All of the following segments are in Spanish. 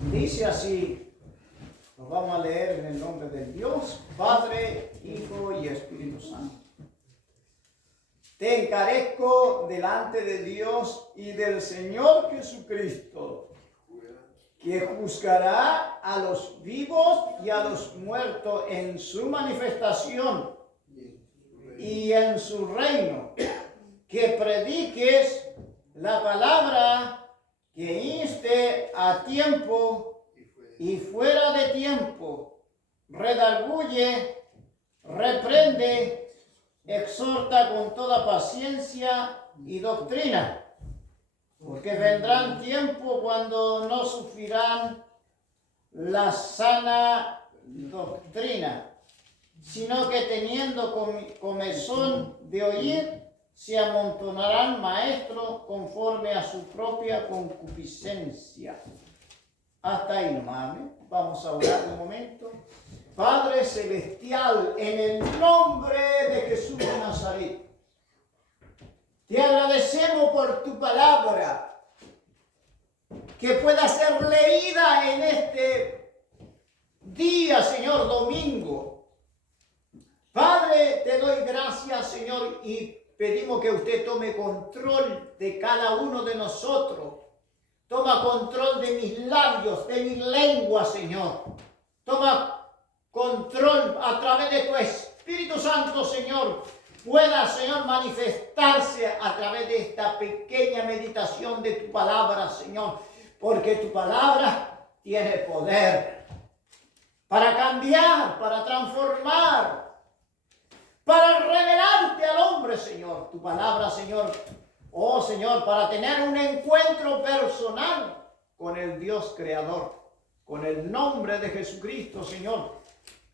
Dice así, lo vamos a leer en el nombre de Dios, Padre, Hijo y Espíritu Santo. Te encarezco delante de Dios y del Señor Jesucristo, que juzgará a los vivos y a los muertos en su manifestación y en su reino, que prediques la palabra, que inste a tiempo y fuera de tiempo, redarguye, reprende, exhorta con toda paciencia y doctrina, porque vendrán tiempos cuando no sufrirán la sana doctrina, sino que teniendo comezón de oír, se amontonarán maestros conforme a su propia concupiscencia. Hasta ahí nomás, ¿eh? Vamos a orar un momento. Padre Celestial, en el nombre de Jesús de Nazaret, te agradecemos por tu palabra, que pueda ser leída en este día, Señor, domingo. Padre, te doy gracias, Señor, y pedimos que usted tome control de cada uno de nosotros. Toma control de mis labios, de mi lengua, Señor. Toma control a través de tu Espíritu Santo, Señor. Pueda, Señor, manifestarse a través de esta pequeña meditación de tu palabra, Señor. Porque tu palabra tiene poder para cambiar, para transformar, para revelarte al hombre, Señor. Tu palabra, Señor. Oh, Señor, para tener un encuentro personal con el Dios Creador, con el nombre de Jesucristo, Señor.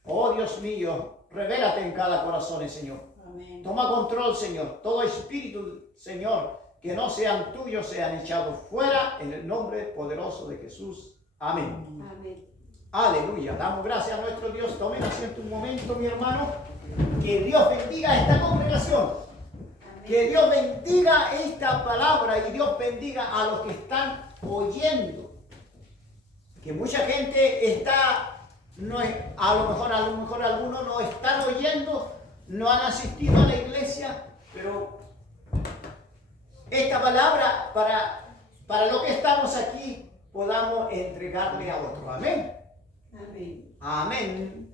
Oh, Dios mío, revélate en cada corazón, Señor. Amén. Toma control, Señor. Todo espíritu, Señor, que no sean tuyos, sean echados fuera en el nombre poderoso de Jesús. Amén. Amén. Aleluya. Damos gracias a nuestro Dios. Tomen asiento un momento, mi hermano. Que Dios bendiga esta congregación. Que Dios bendiga esta palabra y Dios bendiga a los que están oyendo. Que mucha gente está, no es, a lo mejor algunos no están oyendo, no han asistido a la iglesia, pero esta palabra para lo que estamos aquí podamos entregarle a otro. Amén. Amén. Amén.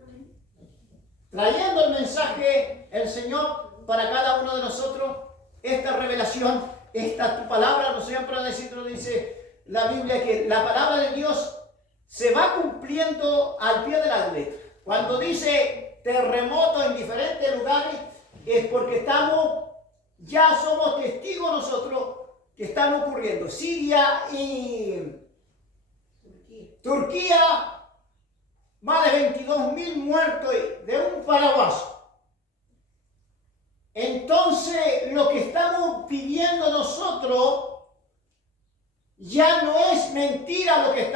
Trayendo el mensaje el Señor para cada uno de nosotros, esta revelación, esta tu palabra, no siempre dice la Biblia que la palabra de Dios se va cumpliendo al pie de la letra. Cuando dice terremoto en diferentes lugares, es porque ya somos testigos nosotros que están ocurriendo. Siria y Turquía, más de 22,000 muertos de un paraguaso. Entonces, lo que estamos viviendo nosotros ya no es mentira lo que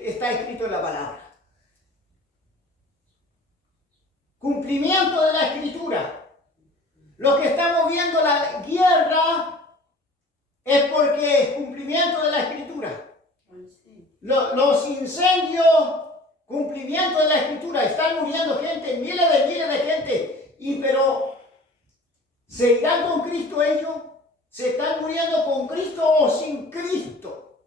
está escrito en la palabra. Cumplimiento de la escritura. Lo que estamos viendo, la guerra, es porque es cumplimiento de la escritura. Los incendios, cumplimiento de la escritura. Están muriendo gente, miles de gente, pero ¿se irán con Cristo ellos? ¿Se están muriendo con Cristo o sin Cristo?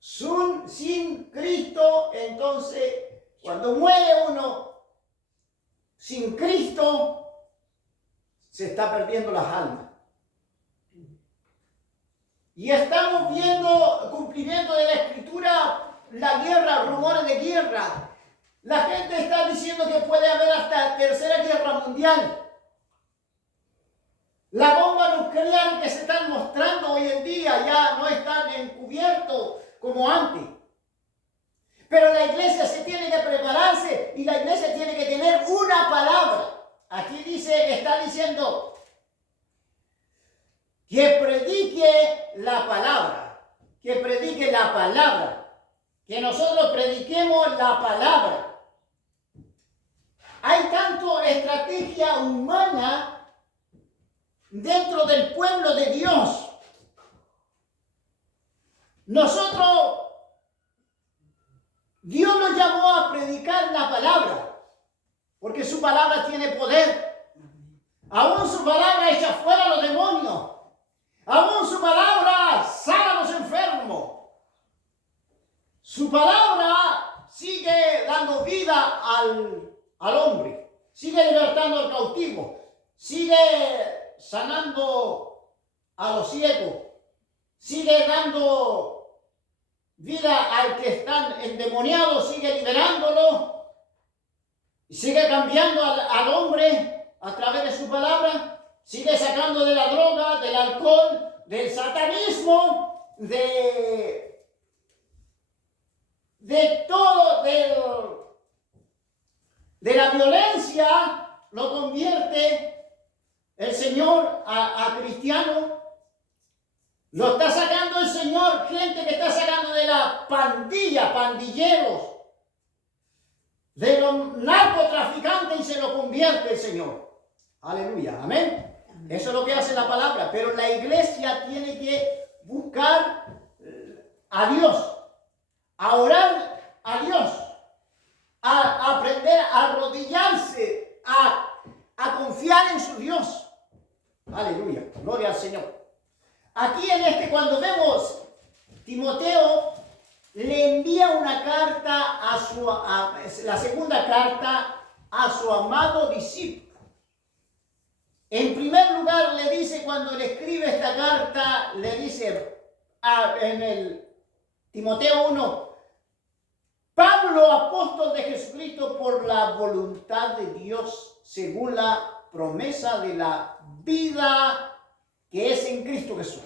Sin Cristo, entonces, cuando muere uno sin Cristo, se está perdiendo las almas. Y estamos viendo cumplimiento de la Escritura, la guerra, rumores de guerra. La gente está diciendo que puede haber hasta tercera guerra mundial. La bomba nuclear que se están mostrando hoy en día ya no están encubiertos como antes. Pero la iglesia se tiene que prepararse y la iglesia tiene que tener una palabra. Aquí está diciendo que predique la palabra. Que predique la palabra. Que nosotros prediquemos la palabra. Hay tanto estrategia humana dentro del pueblo de Dios. Nosotros nos llamó a predicar la palabra, porque su palabra tiene poder. Aún su palabra echa fuera a los demonios. Aún su palabra sana a los enfermos. Su palabra sigue dando vida al hombre. Sigue libertando al cautivo. Sigue sanando a los ciegos. Sigue dando vida al que están endemoniados. Sigue liberándolo. Y sigue cambiando al hombre a través de su palabra. Sigue sacando de la droga, del alcohol, del satanismo, de todo, de la violencia, lo convierte el Señor a cristiano. Lo está sacando el Señor, gente que está sacando de la pandilla, pandilleros, de los narcotraficantes, y se lo convierte el Señor. Aleluya, amén. Eso es lo que hace la palabra, pero la iglesia tiene que buscar a Dios, a orar a Dios, a aprender a arrodillarse, a confiar en su Dios. Aleluya, gloria al Señor. Aquí cuando vemos Timoteo, le envía una carta la segunda carta a su amado discípulo. En primer lugar, le dice, cuando le escribe esta carta, le dice en el Timoteo 1, Pablo, apóstol de Jesucristo, por la voluntad de Dios, según la promesa de la vida que es en Cristo Jesús.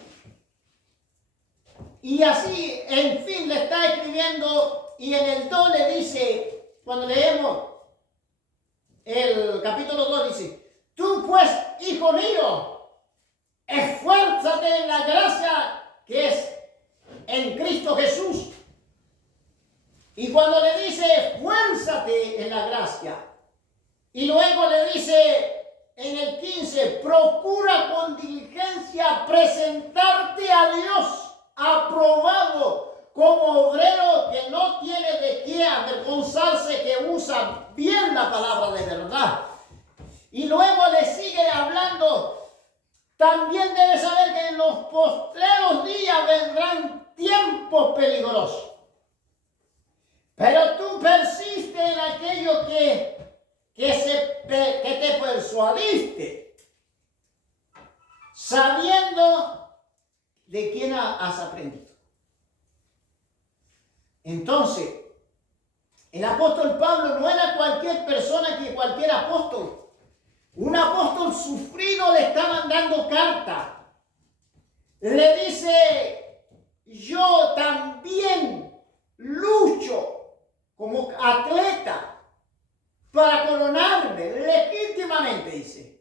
Y así, en fin, le está escribiendo, y en el 2 le dice, cuando leemos el capítulo 2, dice, tú pues, hijo mío, esfuérzate en la gracia que es en Cristo Jesús. Y cuando le dice, esfuérzate en la gracia, y luego le dice en el 15, procura con diligencia presentarte a Dios aprobado como obrero que no tiene de qué avergonzarse, que usa bien la palabra de verdad. Y luego le sigue hablando, también debes saber que en los postreros días vendrán tiempos peligrosos. Pero tú persiste en aquello que te persuadiste, sabiendo de quién has aprendido. Entonces, el apóstol Pablo no era cualquier persona que cualquier apóstol. Un apóstol sufrido le está mandando carta. Le dice, yo también lucho como atleta para coronarme legítimamente, dice.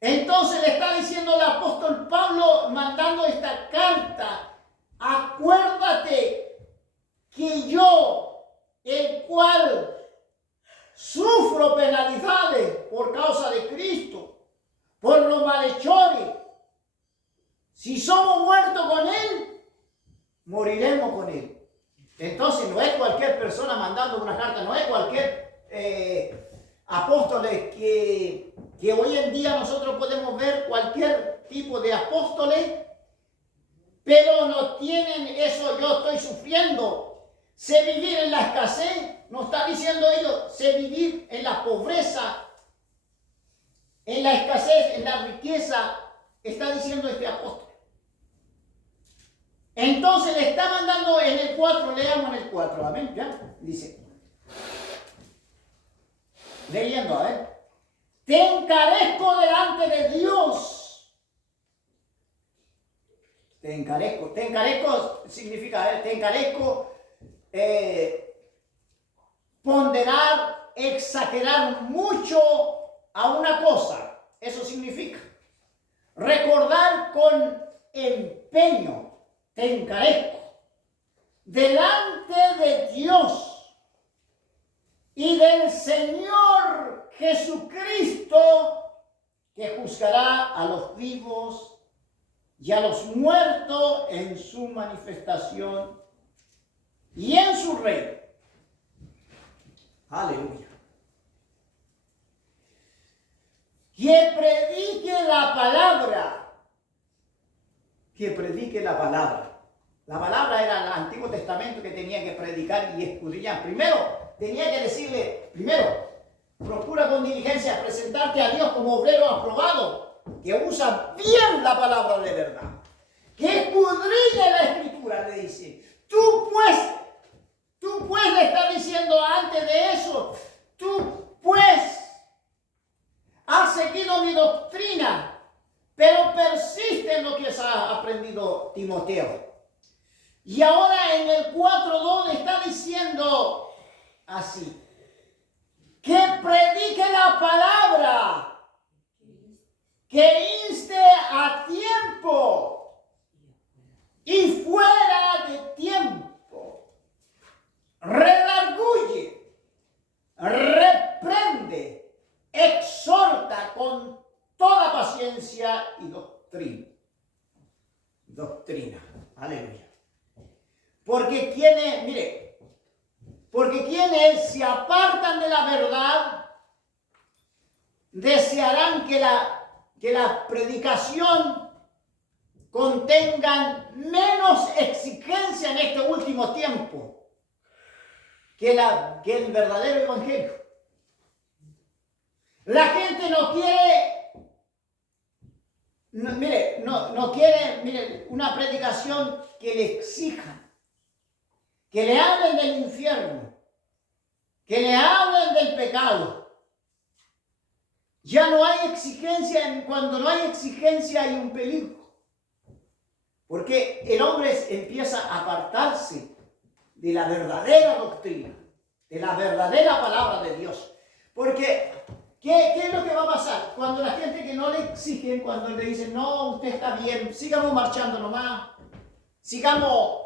Entonces le está diciendo el apóstol Pablo, mandando esta carta, acuérdate que yo, el cual sufro penalidades por causa de Cristo, por los malhechores. Si somos muertos con Él, moriremos con Él. Entonces no es cualquier persona mandando una carta, no es cualquier apóstoles que hoy en día nosotros podemos ver cualquier tipo de apóstoles, pero no tienen eso, yo estoy sufriendo, sé vivir en la escasez. No está diciendo ellos, sé vivir en la pobreza, en la escasez, en la riqueza, está diciendo este apóstol. Entonces le está mandando en el 4, leamos en el 4, amén, ya, dice, leyendo, a ver, te encarezco delante de Dios. Te encarezco significa, te encarezco, ponderar, exagerar mucho a una cosa. Eso significa recordar con empeño. Te encarezco delante de Dios y del Señor Jesucristo, que juzgará a los vivos y a los muertos en su manifestación y en su reino. Aleluya. Que predique la palabra. Que predique la palabra. La palabra era el Antiguo Testamento que tenía que predicar y escudriñar. Primero, tenía que decirle, procura con diligencia presentarte a Dios como obrero aprobado, que usa bien la palabra de verdad, que escudriña la Escritura, le dice. Tú pues le está diciendo antes de eso, tú pues has seguido mi doctrina, pero persiste en lo que has aprendido Timoteo. Y ahora en el 4:2 le está diciendo así, que predique la palabra, que inste a tiempo y fuera de tiempo, redarguye, reprende, exhorta con toda paciencia y doctrina. Aleluya. Porque quienes se apartan de la verdad desearán que la predicación contengan menos exigencia en este último tiempo que el verdadero evangelio. La gente no quiere una predicación que le exija, que le hablen del infierno, que le hablen del pecado. Ya no hay exigencia, cuando no hay exigencia hay un peligro. Porque el hombre empieza a apartarse de la verdadera doctrina, de la verdadera palabra de Dios. Porque, ¿qué es lo que va a pasar? Cuando la gente que no le exigen, cuando le dicen, no, usted está bien, sigamos marchando nomás, sigamos,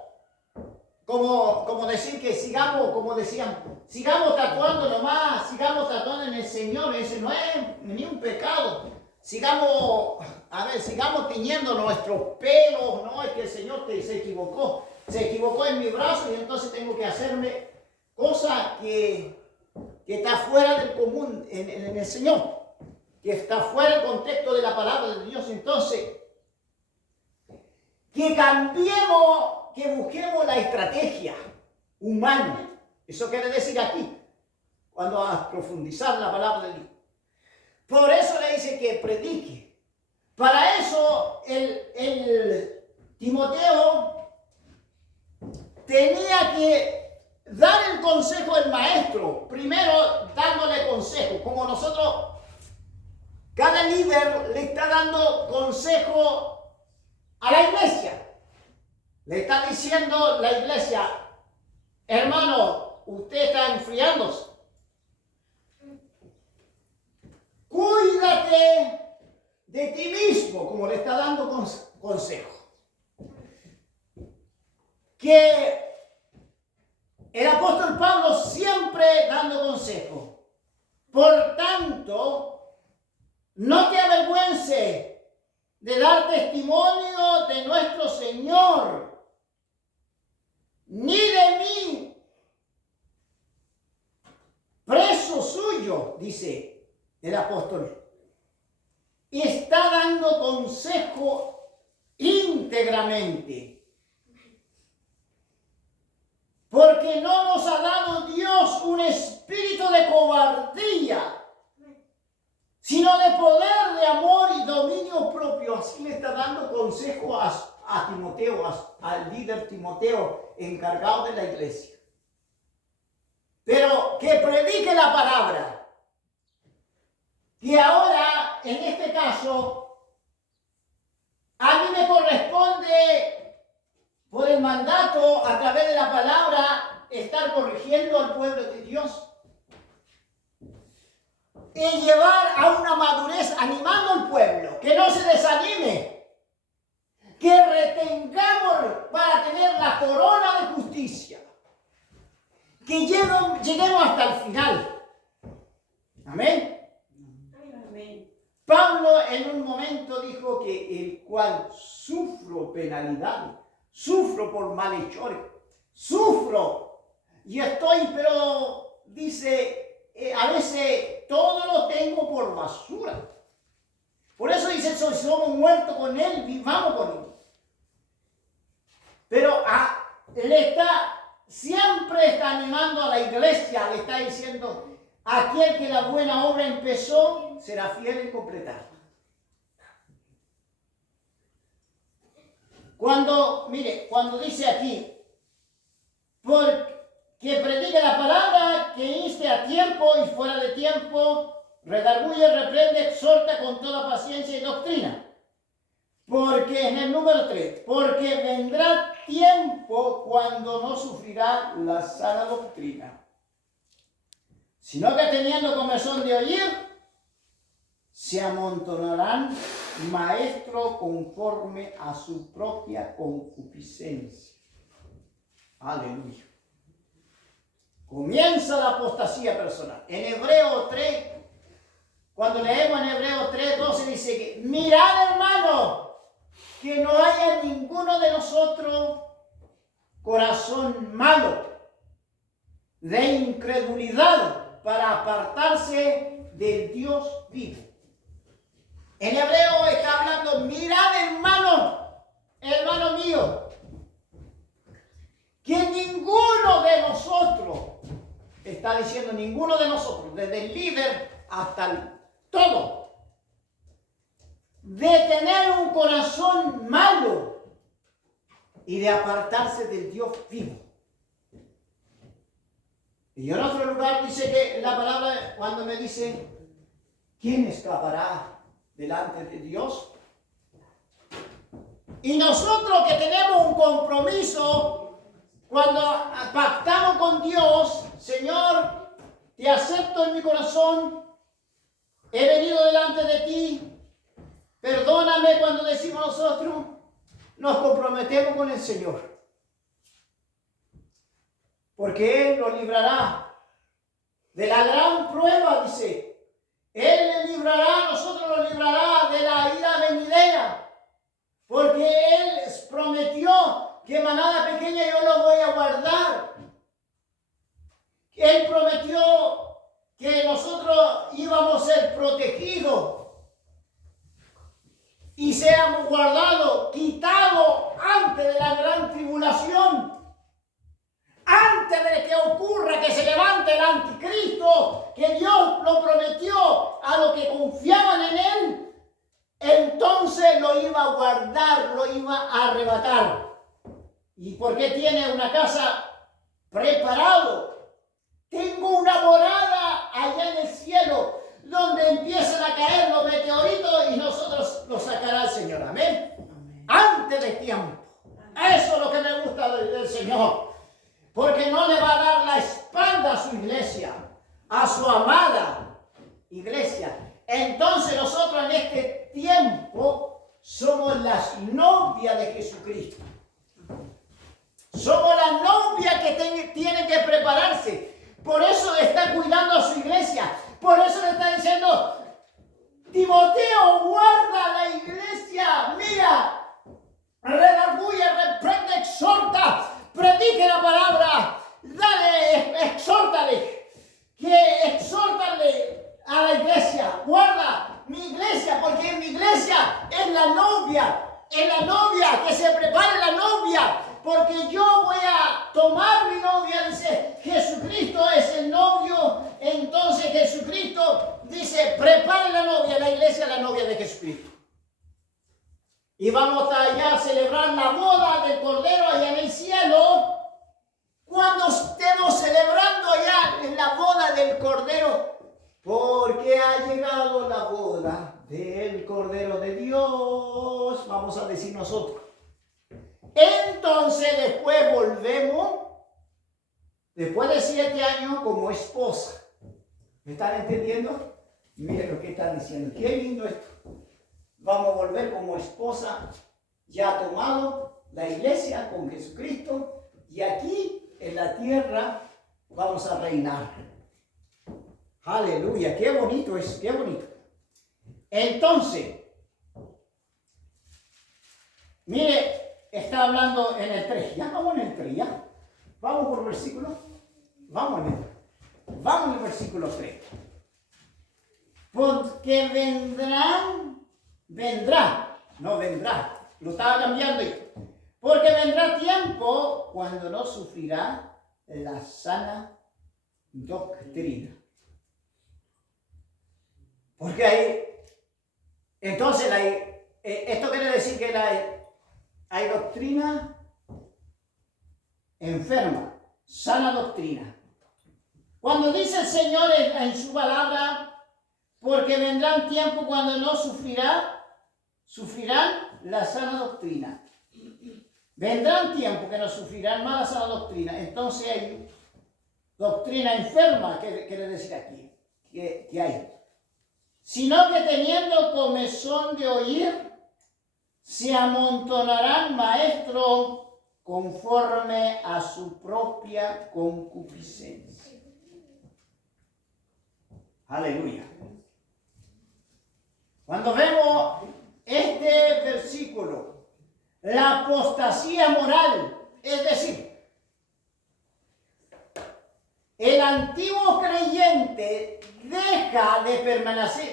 como decir que sigamos, como decían, sigamos tatuando nomás, sigamos tatuando en el Señor, ese no es ni un pecado. Sigamos tiñendo nuestros pelos, no, es que el Señor se equivocó en mi brazo y entonces tengo que hacerme cosa que está fuera del común en el Señor, que está fuera del contexto de la palabra de Dios. Entonces, que cambiemos, que busquemos la estrategia humana. Eso quiere decir aquí, cuando a profundizar la palabra de Dios. Por eso le dice que predique. Para eso el Timoteo tenía que dar el consejo al maestro, primero dándole consejo, como nosotros, cada líder le está dando consejo a la iglesia. Le está diciendo la iglesia, hermano, usted está enfriándose. Cuídate de ti mismo, como le está dando consejo. Que el apóstol Pablo siempre dando consejo. Por tanto, no te avergüences de dar testimonio de nuestro Señor, ni de mí, preso suyo, dice el apóstol. Y está dando consejo íntegramente. Porque no nos ha dado Dios un espíritu de cobardía, sino de poder, de amor y dominio propio. Así le está dando consejo a Timoteo, al líder Timoteo, encargado de la iglesia. Pero que predique la palabra. Que ahora, en este caso, a mí me corresponde, por el mandato, a través de la palabra, estar corrigiendo al pueblo de Dios. Y llevar a una madurez, animando al pueblo, que no se desanime, que retengamos para tener la corona de justicia, que lleguemos hasta el final. Amén. Pablo en un momento dijo que el cual sufro penalidad, sufro por malhechores, sufro y estoy, pero dice, a veces todo lo tengo por basura. Por eso dice, somos muertos con Él, vivamos con Él. Pero siempre está animando a la iglesia, le está diciendo, aquel que la buena obra empezó, será fiel en completarla. Cuando dice aquí, que predique la palabra, que inste a tiempo y fuera de tiempo, redarguye, reprende, exhorta con toda paciencia y doctrina. Porque en el número 3, porque vendrá tiempo cuando no sufrirá la sana doctrina, sino que teniendo comezón de oír, se amontonarán maestros conforme a su propia concupiscencia. Aleluya. Comienza la apostasía personal. En Hebreo 3, cuando leemos en Hebreo 3:12, dice que mirad, hermano, que no haya ninguno de nosotros corazón malo de incredulidad para apartarse del Dios vivo. En hebreo está hablando, mirad, hermano mío, que ninguno de nosotros, está diciendo ninguno de nosotros, desde el líder hasta todo, de tener un corazón malo y de apartarse del Dios vivo. Y en otro lugar dice que la palabra, cuando me dice, ¿quién escapará delante de Dios? Y nosotros que tenemos un compromiso, cuando pactamos con Dios, Señor, te acepto en mi corazón, he venido delante de ti, perdóname. Cuando decimos nosotros, nos comprometemos con el Señor, porque Él nos librará de la gran prueba, dice. Él le librará, nosotros nos librará de la ira venidera, porque Él prometió que manada pequeña yo lo voy a guardar. Él prometió que nosotros íbamos a ser protegidos y seamos guardados, quitados antes de la gran tribulación. Antes de que ocurra, que se levante el anticristo, que Dios lo prometió a los que confiaban en Él, entonces lo iba a guardar, lo iba a arrebatar. ¿Y por qué tiene una casa preparado? Tengo una morada allá en el cielo, donde empiezan a caer los meteoritos y nosotros los sacará el Señor. Amén. Amén. Antes de tiempo. Eso es lo que me gusta del Señor. Porque no le va a dar la espalda a su iglesia, a su amada iglesia. Entonces nosotros en este tiempo somos las novias de Jesucristo. Somos las novias que tienen que prepararse. Por eso está cuidando a su iglesia. Por eso le está diciendo, Timoteo, guarda la iglesia. Mira, redarguye, reprende, exhorta. Predique la palabra, dale, exhórtale a la iglesia, guarda mi iglesia, porque mi iglesia es la novia que se prepare la novia, porque yo voy a tomar mi novia, dice, Jesucristo es el novio, entonces Jesucristo dice, prepare la novia, la iglesia es la novia de Jesucristo. Y vamos allá a celebrar la boda del Cordero allá en el cielo. Cuando estemos celebrando allá en la boda del Cordero, porque ha llegado la boda del Cordero de Dios, vamos a decir nosotros. Entonces después volvemos, después de 7 años, como esposa. ¿Me están entendiendo? Miren lo que están diciendo. Qué lindo esto. Vamos a volver como esposa, ya tomado la iglesia con Jesucristo, y aquí en la tierra vamos a reinar. Aleluya, qué bonito es, qué bonito. Entonces, mire, está hablando en el 3, ya vamos en el 3, ya. versículo? Vamos al versículo 3. Porque vendrá, lo estaba cambiando yo. Porque vendrá tiempo cuando no sufrirá la sana doctrina. Porque entonces esto quiere decir que hay doctrina enferma, sana doctrina. Cuando dice el Señor en su palabra, porque vendrán tiempos cuando no sufrirán la sana doctrina. Vendrán tiempos que no sufrirán más la sana doctrina. Entonces hay doctrina enferma, quiere decir aquí, que hay. Sino que teniendo comezón de oír, se amontonarán maestros conforme a su propia concupiscencia. Aleluya. Cuando vemos este versículo, la apostasía moral, es decir, el antiguo creyente deja de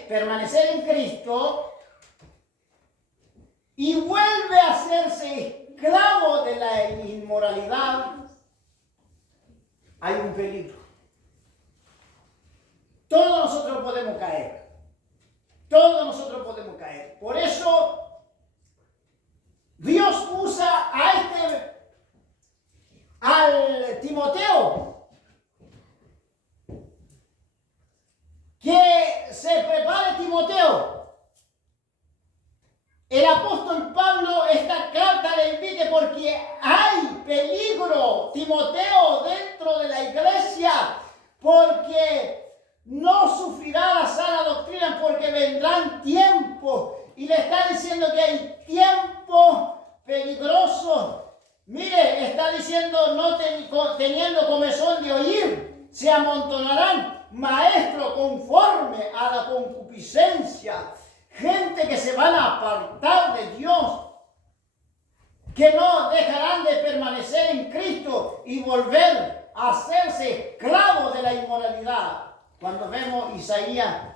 permanecer en Cristo y vuelve a hacerse esclavo de la inmoralidad. Hay un peligro. Todos nosotros podemos caer. Por eso Dios usa al Timoteo, que se prepare Timoteo. El apóstol Pablo, esta carta le invite porque hay peligro, Timoteo, dentro de la iglesia, porque no sufrirá la sana doctrina, porque vendrán tiempos. Y le está diciendo que hay tiempos peligrosos. Mire, está diciendo, no teniendo comezón de oír, se amontonarán maestros conforme a la concupiscencia. Gente que se van a apartar de Dios, que no dejarán de permanecer en Cristo y volver a hacerse esclavos de la inmoralidad. Cuando vemos Isaías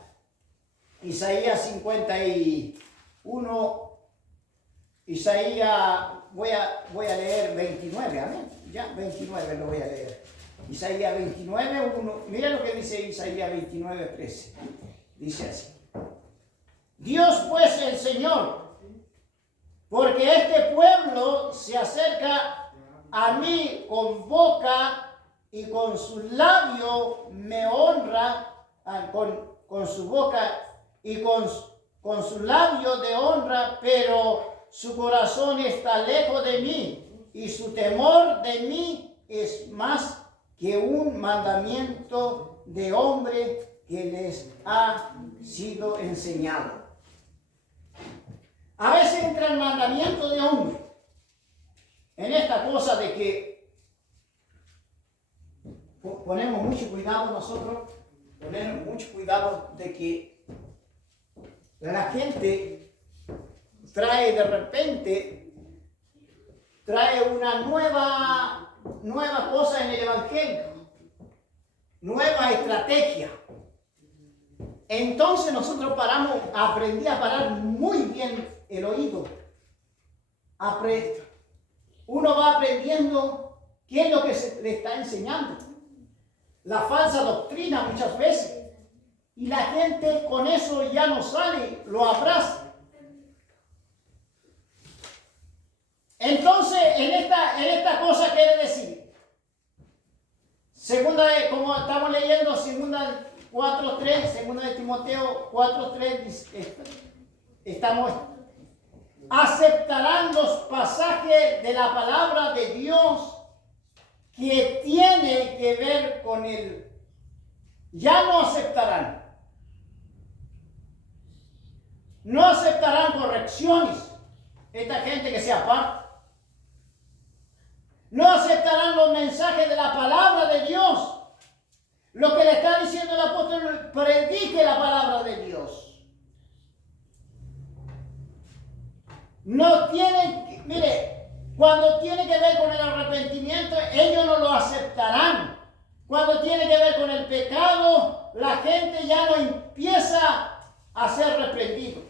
51, voy a leer 29, amén. Ya 29 lo voy a leer. Isaías 29, 1. Mira lo que dice Isaías 29, 13. Dice así: Dios pues el Señor, porque este pueblo se acerca a mí con boca y con sus labios me honra, con su boca y con sus labios de honra, pero su corazón está lejos de mí y su temor de mí es más que un mandamiento de hombre que les ha sido enseñado. A veces entra el mandamiento de hombre en esta cosa de que ponemos mucho cuidado nosotros, ponemos mucho cuidado de que la gente trae de repente, una nueva cosa en el evangelio, nueva estrategia. Entonces nosotros aprendí a parar muy bien el oído. Uno va aprendiendo qué es lo que se le está enseñando. La falsa doctrina muchas veces. Y la gente con eso ya no sale, lo abraza. Entonces, en esta cosa quiere decir, como estamos leyendo, segunda 4.3, segunda de Timoteo 4.3, aceptarán los pasajes de la palabra de Dios que tiene que ver con él. Ya no aceptarán. No aceptarán correcciones. Esta gente que se aparta. No aceptarán los mensajes de la palabra de Dios. Lo que le está diciendo el apóstol, predique la palabra de Dios. No tienen, mire, cuando tiene que ver con el arrepentimiento, ellos no lo aceptarán. Cuando tiene que ver con el pecado, la gente ya no empieza a ser reprendido.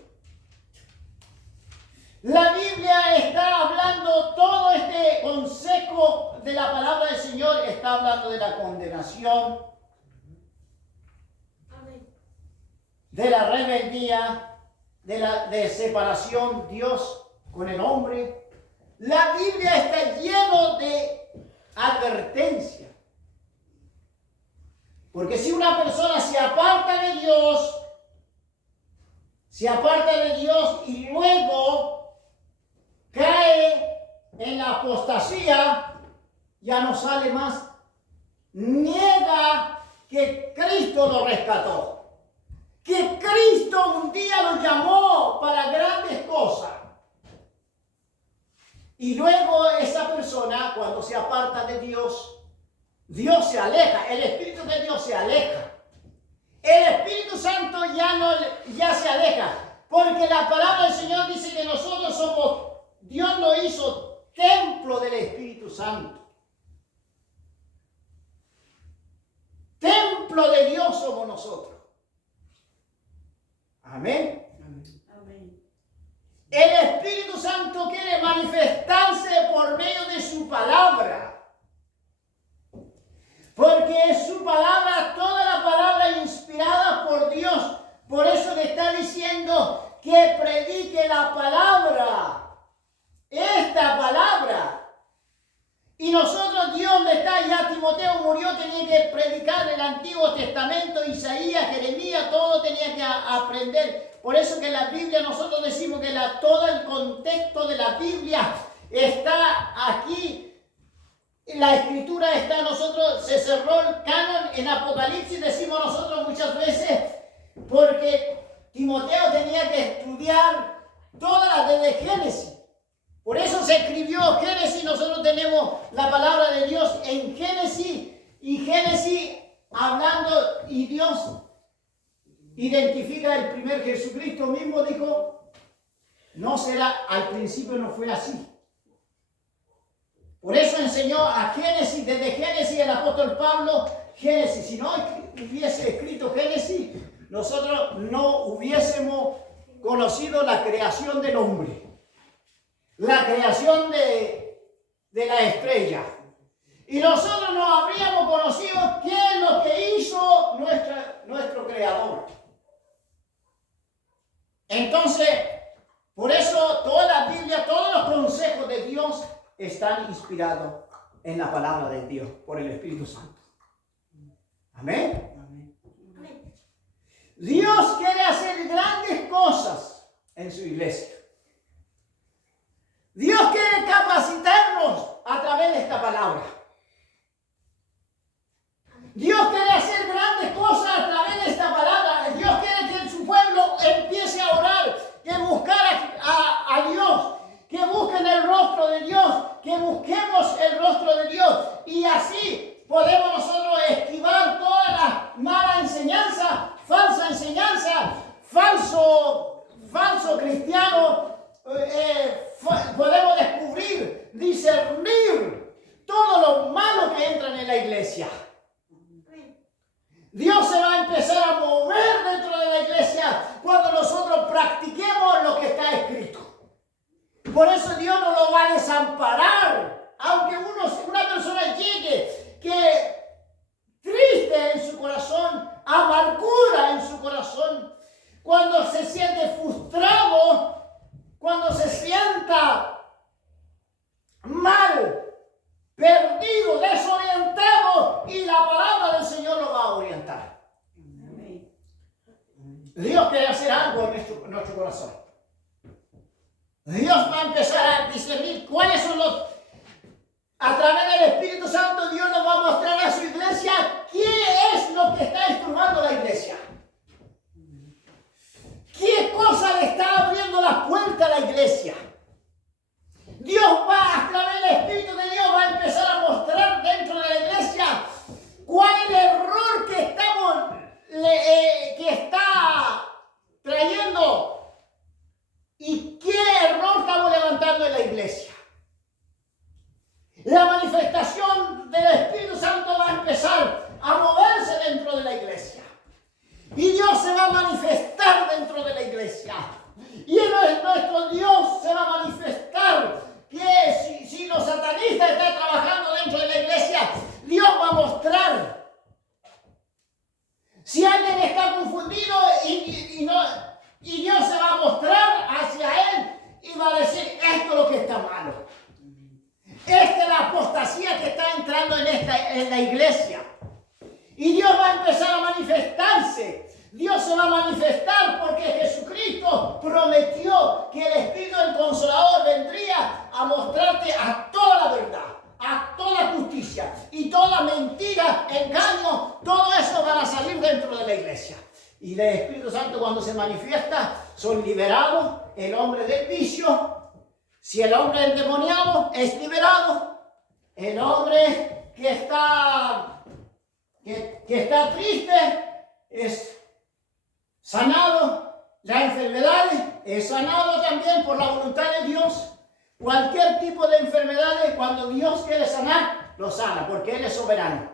La Biblia está hablando, todo este consejo de la palabra del Señor está hablando de la condenación, de la rebeldía, de separación Dios con el hombre. La Biblia está lleno de advertencia. Porque si una persona se aparta de Dios y luego cae en la apostasía, ya no sale más. Niega que Cristo lo rescató, que Cristo un día lo llamó para grandes cosas. Y luego esa persona, cuando se aparta de Dios, Dios se aleja, el Espíritu de Dios se aleja. El Espíritu Santo ya se aleja, porque la palabra del Señor dice que nosotros somos, Dios nos hizo templo del Espíritu Santo. Templo de Dios somos nosotros. Amén. Amén. El Espíritu Santo quiere manifestarse por medio de su palabra. Porque es su palabra, toda la palabra inspirada por Dios. Por eso le está diciendo que predique la palabra. Esta palabra. Y nosotros, Dios le está, ya Timoteo murió, tenía que predicar el Antiguo Testamento, Isaías, Jeremías, todo tenía que aprender. Por eso que en la Biblia nosotros decimos que todo el contexto de la Biblia está aquí. La escritura está, nosotros se cerró el canon en Apocalipsis, decimos nosotros muchas veces, porque Timoteo tenía que estudiar todas las desde Génesis. Por eso se escribió Génesis, nosotros tenemos la palabra de Dios en Génesis, y Génesis hablando, y Dios identifica el primer Jesucristo mismo, dijo, no será, al principio no fue así. Por eso enseñó a Génesis, desde Génesis el apóstol Pablo, Génesis. Si no hubiese escrito Génesis, nosotros no hubiésemos conocido la creación del hombre, la creación de la estrella. Y nosotros no habríamos conocido qué es lo que hizo nuestro Creador. Entonces, por eso toda la Biblia, todos los consejos de Dios están inspirados en la palabra de Dios por el Espíritu Santo. Amén. Amén. Dios quiere hacer grandes cosas en su iglesia. Dios quiere capacitarnos a través de esta palabra. Dios quiere hacer grandes cosas a través de esta palabra. Dios quiere que su pueblo empiece a orar, que buscar a Dios, que busquen el rostro de Dios, que busquemos el rostro de Dios. Y así podemos nosotros esquivar todas las malas enseñanzas, falsa enseñanza, falso cristiano. Podemos descubrir, discernir todo lo malo que entra en la iglesia. Dios se va a empezar a mover dentro de la iglesia cuando nosotros practiquemos lo que está escrito. Por eso Dios no lo va a desamparar. Aunque una persona llegue que triste en su corazón, amargura en su corazón, cuando se siente frustrado, cuando se sienta mal, perdido, desorientado, y la palabra del Señor lo va a orientar. Amén. Dios quiere hacer algo en nuestro corazón. Dios va a empezar a discernir cuáles son a través del Espíritu Santo, Dios nos va a mostrar a su iglesia qué es lo que está estorbando la iglesia. ¿Qué cosa le está abriendo las puertas a la iglesia? Dios va, a través del Espíritu de Dios, va a empezar a mostrar dentro de la iglesia cuál es el error que está trayendo y qué error estamos levantando en la iglesia. La manifestación en la iglesia. Y Dios va a empezar a manifestarse. Dios se va a manifestar porque Jesucristo prometió que el Espíritu del Consolador vendría a mostrarte a toda la verdad, a toda justicia y toda mentira, engaño, todo eso van a salir dentro de la iglesia. Y el Espíritu Santo cuando se manifiesta son liberados el hombre del vicio. Si el hombre endemoniado es liberado, el hombre que está triste es sanado, la enfermedad es sanado también por la voluntad de Dios. Cualquier tipo de enfermedades, cuando Dios quiere sanar, lo sana, porque Él es soberano.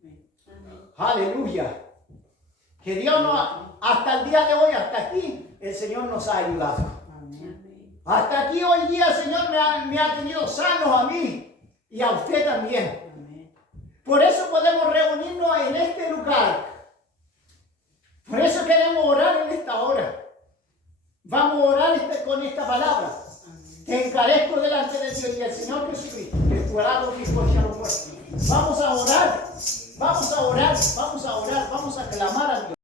Amén. Aleluya. Que Dios hasta el día de hoy, hasta aquí, el Señor nos ha ayudado. Amén. Hasta aquí hoy día el Señor me ha tenido sanos a mí y a usted también. Amén. Por eso podemos reunirnos en este lugar. Por eso queremos orar en esta hora. Vamos a orar con esta palabra. Te encarezco delante de Dios y el Señor Jesucristo, que tu alado y a los muertos. Vamos a orar, vamos a orar, vamos a orar, vamos a clamar a Dios.